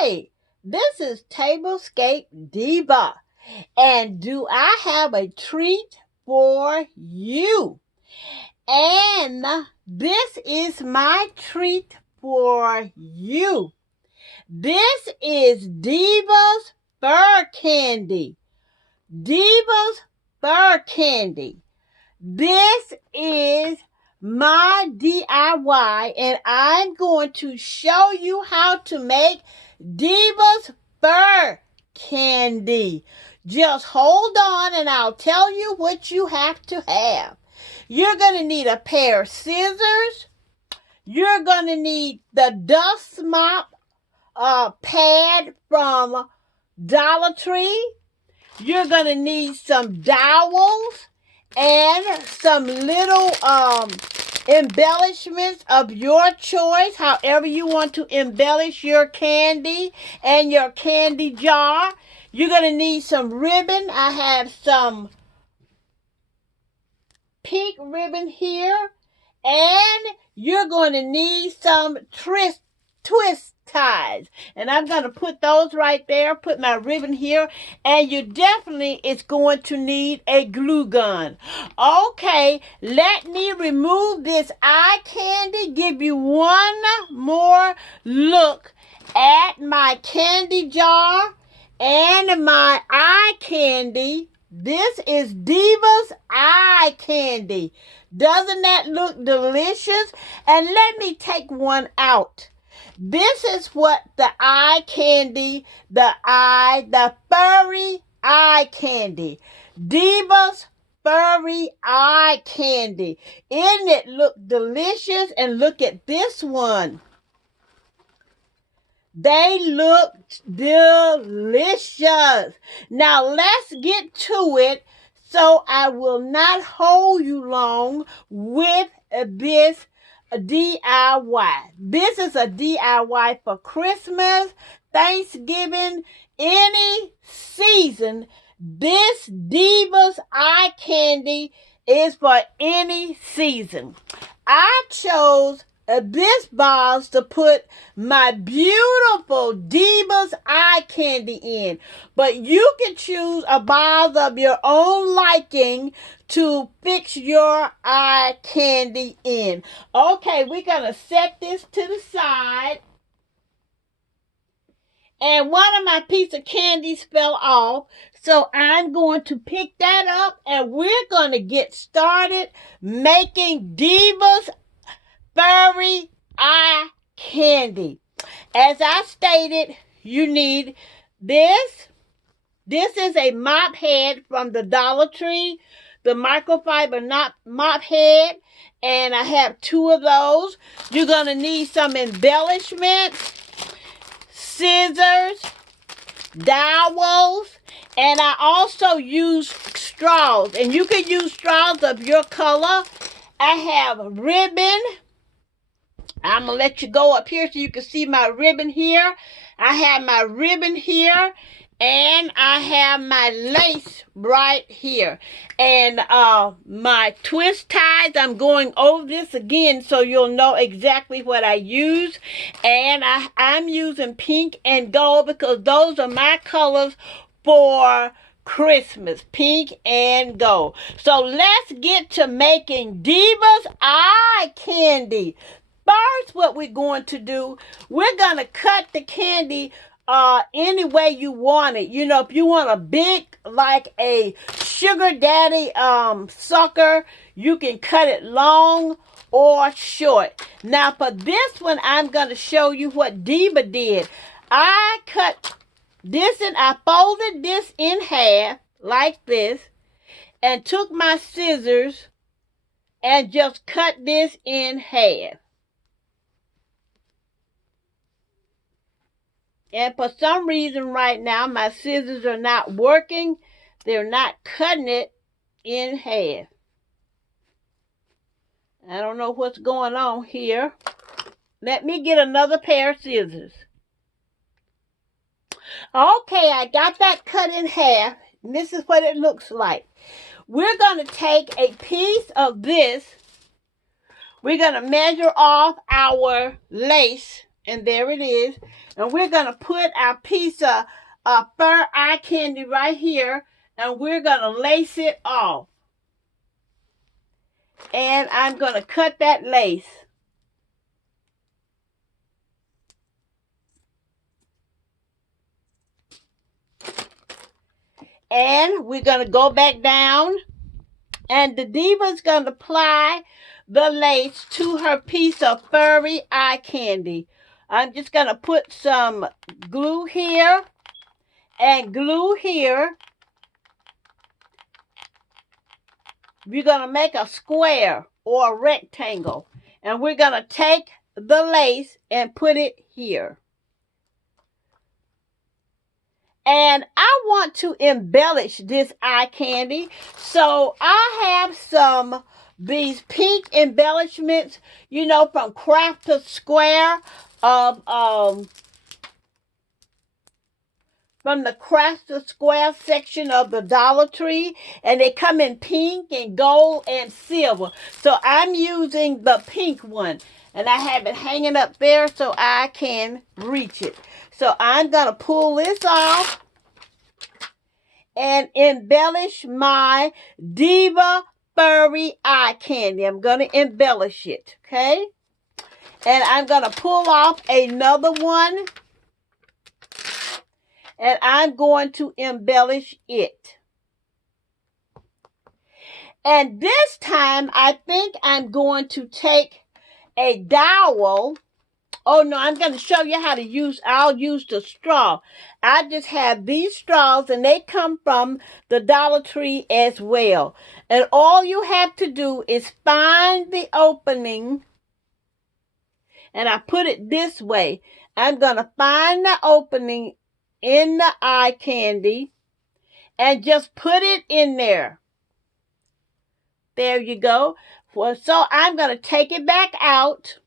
Hi, this is Tablescape Diva, and do I have a treat for you? And this is my treat for you. This is Diva's Fur Candy. Diva's Fur Candy. This is my DIY, and I'm going to show you how to make Diva's Fur Candy. Just hold on and I'll tell you what you have to have. You're going to need a pair of scissors. You're going to need the dust mop pad from Dollar Tree. You're going to need some dowels and some little embellishments of your choice, however you want to embellish your candy and your candy jar. You're going to need some ribbon. I have some pink ribbon here. And you're going to need some twist ties. And I'm going to put those right there, put my ribbon here. And you definitely is going to need a glue gun. Okay, let me remove this eye candy, give you one more look at my candy jar and my eye candy. This is Diva's eye candy. Doesn't that look delicious? And let me take one out. This is what the eye candy, the furry eye candy. Diva's furry eye candy. Isn't it look delicious? And look at this one. They look delicious. Now let's get to it so I will not hold you long with this DIY. This is a DIY for Christmas, Thanksgiving, any season. This Diva's eye candy is for any season. I chose this box to put my beautiful Diva's eye candy in. But you can choose a box of your own liking to fix your eye candy in. Okay, we're going to set this to the side. And one of my piece of candies fell off. So I'm going to pick that up and we're going to get started making Diva's furry eye candy. As I stated, you need this. This is a mop head from the Dollar Tree, the microfiber mop head, and I have 2 of those. You're going to need some embellishments, scissors, dowels, and I also use straws, and you can use straws of your color. I have ribbon. I'm going to let you go up here so you can see my ribbon here. I have my ribbon here. And I have my lace right here. And my twist ties, I'm going over this again so you'll know exactly what I use. And I'm using pink and gold because those are my colors for Christmas, pink and gold. So let's get to making Diva's eye candy. First, what we're going to do, we're going to cut the candy any way you want it. You know, if you want a big, like a sugar daddy sucker, you can cut it long or short. Now, for this one, I'm going to show you what Diva did. I cut this and I folded this in half like this and took my scissors and just cut this in half. And for some reason right now, my scissors are not working. They're not cutting it in half. I don't know what's going on here. Let me get another pair of scissors. Okay, I got that cut in half. And this is what it looks like. We're going to take a piece of this. We're going to measure off our lace. And there it is. And we're going to put our piece of fur eye candy right here. And we're going to lace it off. And I'm going to cut that lace. And we're going to go back down. And the diva's going to apply the lace to her piece of furry eye candy. I'm just going to put some glue here and glue here. We're going to make a square or a rectangle. And we're going to take the lace and put it here. And I want to embellish this eye candy. So I have some these pink embellishments, you know, from Crafter Square of from the Crafter Square section of the Dollar Tree, and they come in pink and gold and silver. So I'm using the pink one, and I have it hanging up there so I can reach it. So I'm going to pull this off and embellish my Diva Furry Eye Candy. I'm going to embellish it, okay? And I'm going to pull off another one. And I'm going to embellish it. And this time, I think I'm going to take a dowel. Oh, no, I'm going to show you how to use, I'll use the straw. I just have these straws, and they come from the Dollar Tree as well. And all you have to do is find the opening, and I put it this way. I'm going to find the opening in the eye candy and just put it in there. There you go. Well, so I'm going to take it back out.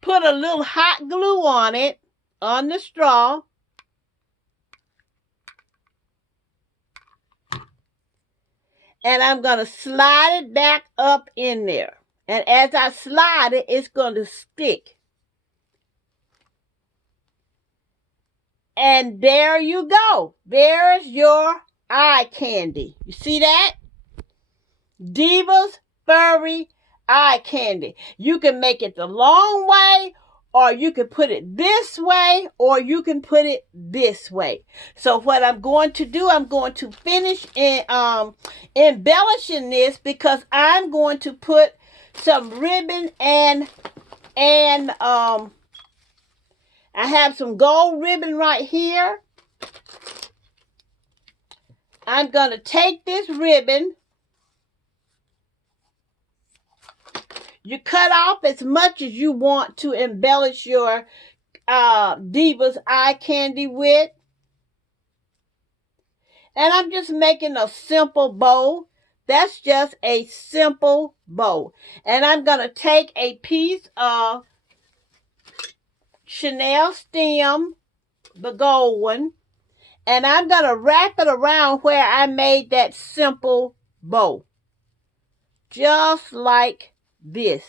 Put a little hot glue on it, on the straw. And I'm going to slide it back up in there. And as I slide it, it's going to stick. And there you go. There's your eye candy. You see that? Diva's Furry Eye Candy. You can make it the long way, or you can put it this way, or you can put it this way. So what I'm going to do, I'm going to finish embellishing this, because I'm going to put some ribbon and I have some gold ribbon right here. I'm going to take this ribbon. You cut off as much as you want to embellish your Diva's Eye Candy with. And I'm just making a simple bow. That's just a simple bow. And I'm going to take a piece of Chanel stem, the gold one, and I'm going to wrap it around where I made that simple bow. Just like this.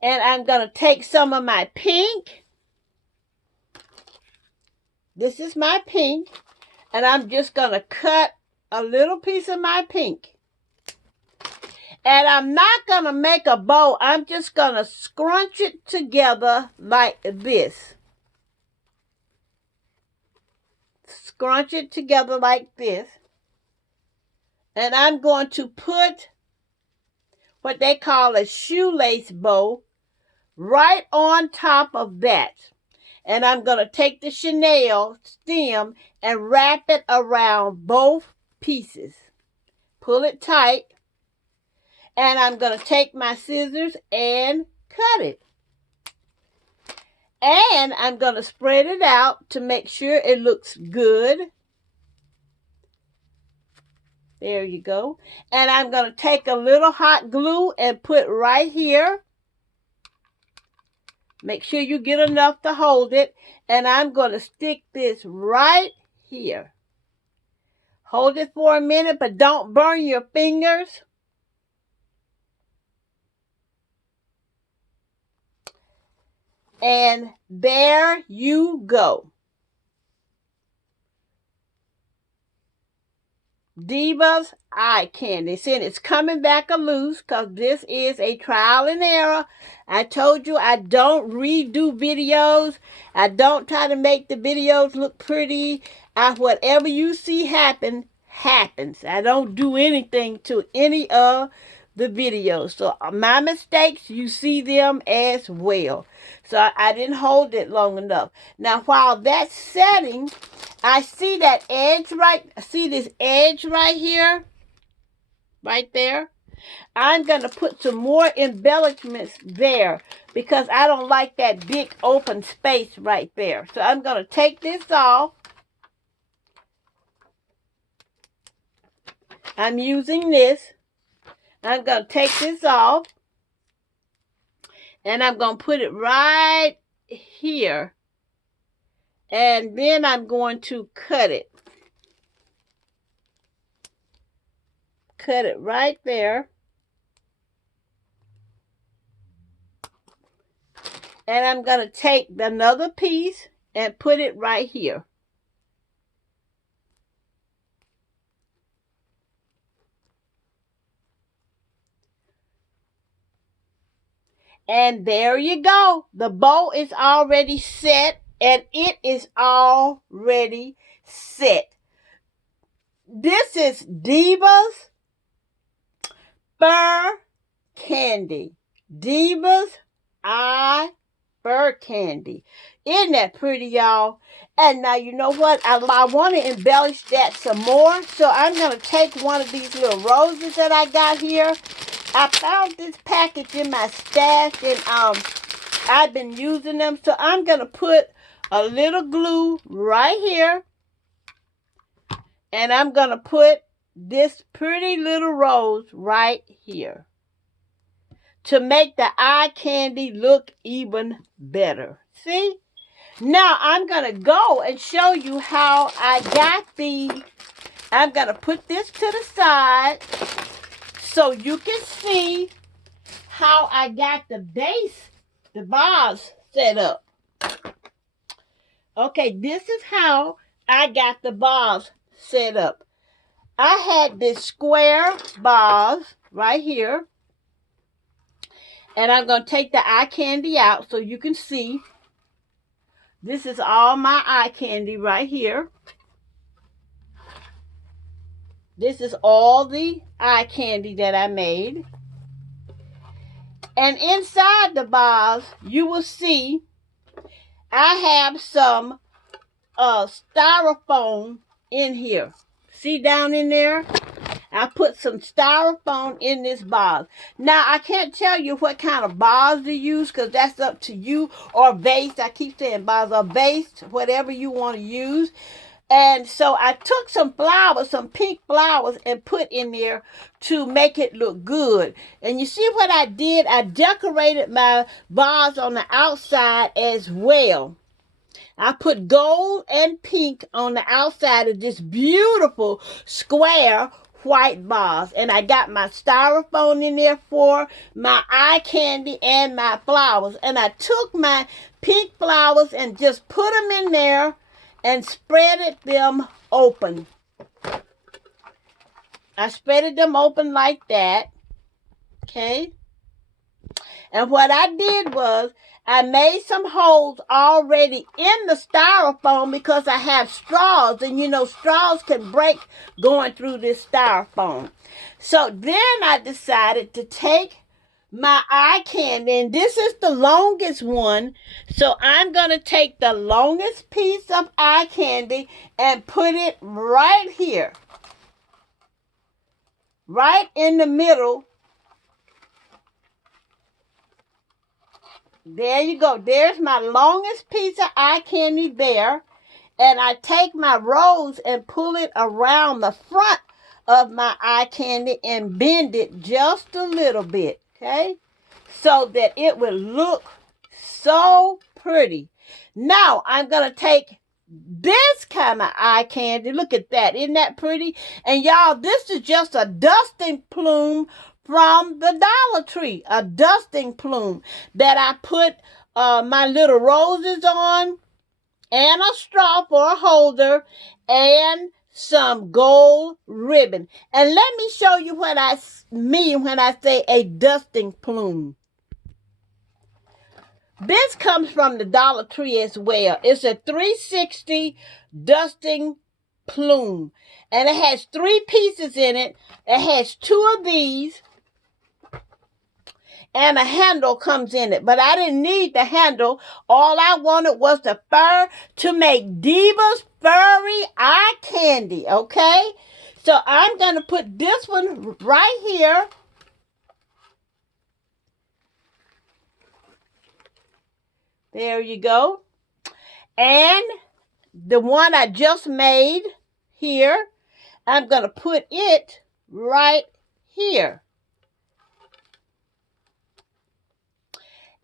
And I'm going to take some of my pink. This is my pink. And I'm just going to cut a little piece of my pink. And I'm not going to make a bow. I'm just going to scrunch it together like this. Scrunch it together like this. And I'm going to put what they call a shoelace bow right on top of that. And I'm going to take the Chanel stem and wrap it around both pieces. Pull it tight. And I'm going to take my scissors and cut it. And I'm going to spread it out to make sure it looks good. There you go. And I'm going to take a little hot glue and put right here. Make sure you get enough to hold it. And I'm going to stick this right here. Hold it for a minute, but don't burn your fingers. And there you go. Diva's eye candy. See, it's coming back a loose because this is a trial and error. I told you I don't redo videos. I don't try to make the videos look pretty. Whatever you see happen, happens. I don't do anything to any of the videos. So my mistakes, you see them as well. So I didn't hold it long enough. Now, while that's setting, I see that edge see this edge right here, right there. I'm going to put some more embellishments there because I don't like that big open space right there. So I'm going to take this off. I'm using this. I'm going to take this off. And I'm going to put it right here. And then I'm going to cut it. Cut it right there. And I'm going to take another piece and put it right here. And there you go. The bow is already set and it is already set. This is Diva's Fur Candy. Diva's Eye Fur Candy. Isn't that pretty, y'all? And now you know what? I want to embellish that some more. So I'm going to take one of these little roses that I got here. I found this package in my stash and I've been using them. So I'm going to put a little glue right here. And I'm going to put this pretty little rose right here to make the eye candy look even better. See? Now I'm going to go and show you how I got I'm going to put this to the side so you can see how I got the vase set up. Okay, this is how I got the vase set up. I had this square vase right here. And I'm going to take the eye candy out so you can see. This is all my eye candy right here. This is all the eye candy that I made. And inside the vase, you will see I have some styrofoam in here. See down in there? I put some styrofoam in this vase. Now, I can't tell you what kind of vase to use because that's up to you, or vase. I keep saying vase or vase, whatever you want to use. And so I took some flowers, some pink flowers, and put in there to make it look good. And you see what I did? I decorated my vase on the outside as well. I put gold and pink on the outside of this beautiful square white vase. And I got my styrofoam in there for my eye candy and my flowers. And I took my pink flowers and just put them in there and spreaded them open. I spreaded them open like that. Okay. And what I did was I made some holes already in the styrofoam because I have straws. And you know, straws can break going through this styrofoam. So then I decided to take my eye candy, and this is the longest one. So I'm going to take the longest piece of eye candy and put it right here. Right in the middle. There you go. There's my longest piece of eye candy there. And I take my rose and pull it around the front of my eye candy and bend it just a little bit. Okay? So that it will look so pretty. Now, I'm going to take this kind of eye candy. Look at that. Isn't that pretty? And y'all, this is just a dusting plume from the Dollar Tree. A dusting plume that I put my little roses on, and a straw for a holder, and some gold ribbon. And let me show you what I mean when I say a dusting plume. This comes from the Dollar Tree as well. It's a 360 dusting plume. And it has 3 pieces in it. It has 2 of these. And a handle comes in it. But I didn't need the handle. All I wanted was the fur to make Diva's furry eye candy. Okay? So I'm going to put this one right here. There you go. And the one I just made here, I'm going to put it right here.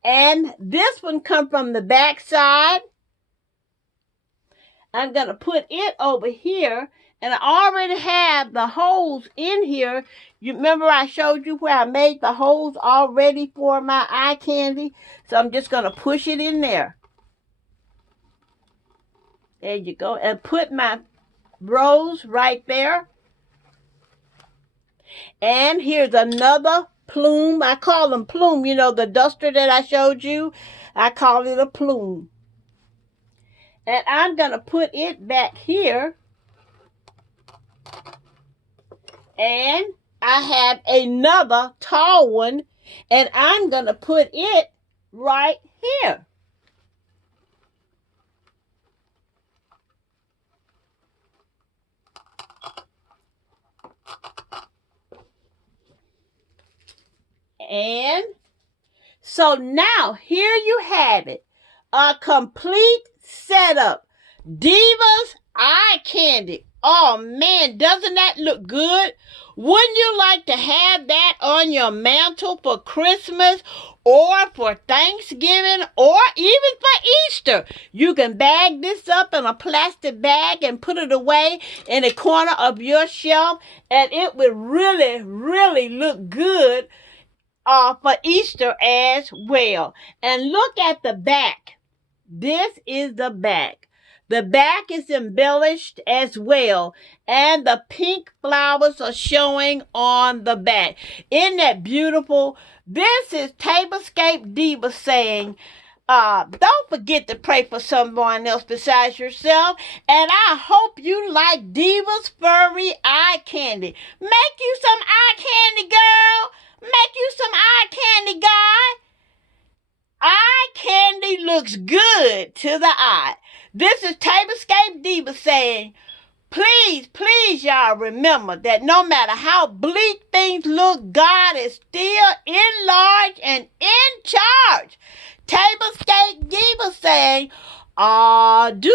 And this one comes from the back side. I'm going to put it over here. And I already have the holes in here. You remember I showed you where I made the holes already for my eye candy? So I'm just going to push it in there. There you go. And put my rose right there. And here's another plume. I call them plume. You know, the duster that I showed you, I call it a plume. And I'm going to put it back here. And I have another tall one. And I'm going to put it right here. And so now, here you have it. A complete setup. Diva's eye candy. Oh man, doesn't that look good? Wouldn't you like to have that on your mantle for Christmas or for Thanksgiving or even for Easter? You can bag this up in a plastic bag and put it away in a corner of your shelf, and it would really, really look good for Easter as well. And look at the back. This is the back. The back is embellished as well. And the pink flowers are showing on the back. Isn't that beautiful? This is Tablescape Diva saying, don't forget to pray for someone else besides yourself. And I hope you like Diva's furry eye candy. Make you some eye candy, girl. Make you some eye candy, guy. Eye candy looks good to the eye. This is Tablescape Diva saying, please, please, y'all remember that no matter how bleak things look, God is still in large and in charge. Tablescape Diva saying, adieu.